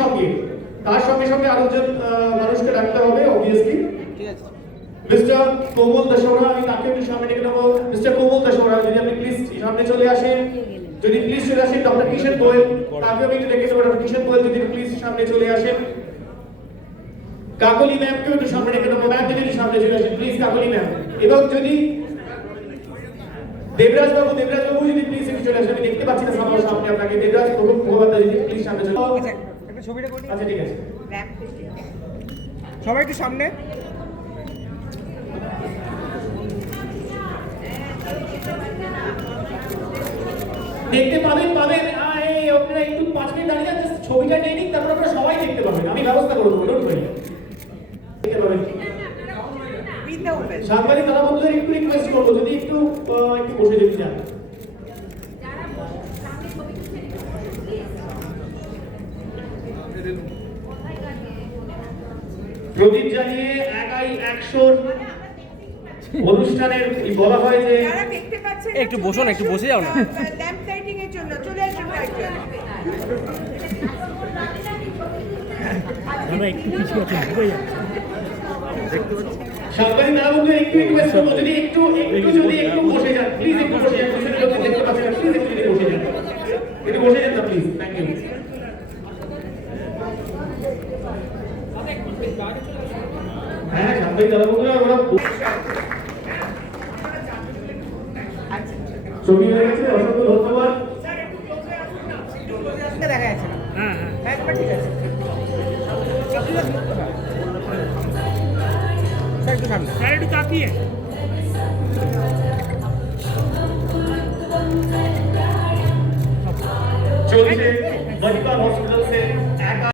সঙ্গে। তার সঙ্গে সঙ্গে আরেকজন আহ, মানুষকে রাখতে হবে অবভিয়াসলি মিস্টার কোমল দশৌরা আমি তাকে একটু সামনে ডেকে নেব। মিস্টার কোমল দশৌরা যদি আপনি প্লিজ সামনে চলে আসেন যদি প্লিজ চলে আসেন ডক্টর কিষেন গোয়েল তাকে আমি একটু ডেকে নেব। ডক্টর কিষেন গোয়েল যদি প্লিজ সামনে চলে আসেন। কাকলি ম্যামকেও একটু সামনে ডেকে নেব। ম্যাম যদি সামনে চলে আসেন প্লিজ কাকলি ম্যাম এবং যদি দেবরাজ বাবু দেবরাজ বাবু যদি প্লিজ একটু চলে আসেন আমি দেখতে পাচ্ছি না সামনে আপনাকে। দেবরাজ প্রথম মুখোপাধ্যায় যদি প্লিজ সামনে চলে আচ্ছা একটা ছবিটা করি আচ্ছা ঠিক আছে। সবাই একটু সামনে। দেখতে পাবেন পাবেন। এই আপনারা একটু পাঁচ মিনিট দাঁড়িয়ে যান ছবিটা নিয়ে নিন তারপর আপনারা সবাই দেখতে পাবেন। আমি ব্যবস্থা করে দেবো ডোন্ট ওয়ারি দেখতে পাবেন। সাংবাদিক দাদা বন্ধুদের একটু রিকোয়েস্ট করব যদি একটু আহ, একটু বসে যদি যান প্রদীপ জ্বালিয়ে একাই একশোর অনুষ্ঠানের বলা হয় যে একটু বসো না, একটু বসে যাও না। ল্যাম্প লাইটিং এর জন্য চলে আসুন কয়েকজন সাংবাদিক দাদা বন্ধু একটু রিকোয়েস্ট করব যদি একটু একটু যদি একটু বসে যান। প্লিজ একটু বসে যান। দেখতে পাচ্ছেন প্লিজ একটু যদি বসে যান। একটু বসে যান প্লিজ থ্যাংক ইউ হ্যাঁ ঠান্ডাই চালাবো করে আমরা ছবি হয়ে গেছে অসংখ্য ধন্যবাদ দেখা যাচ্ছে হ্যাঁ হ্যাঁ একবার ঠিক আছে স্যার একটু সামনে স্যার একটু তাকিয়ে চলছে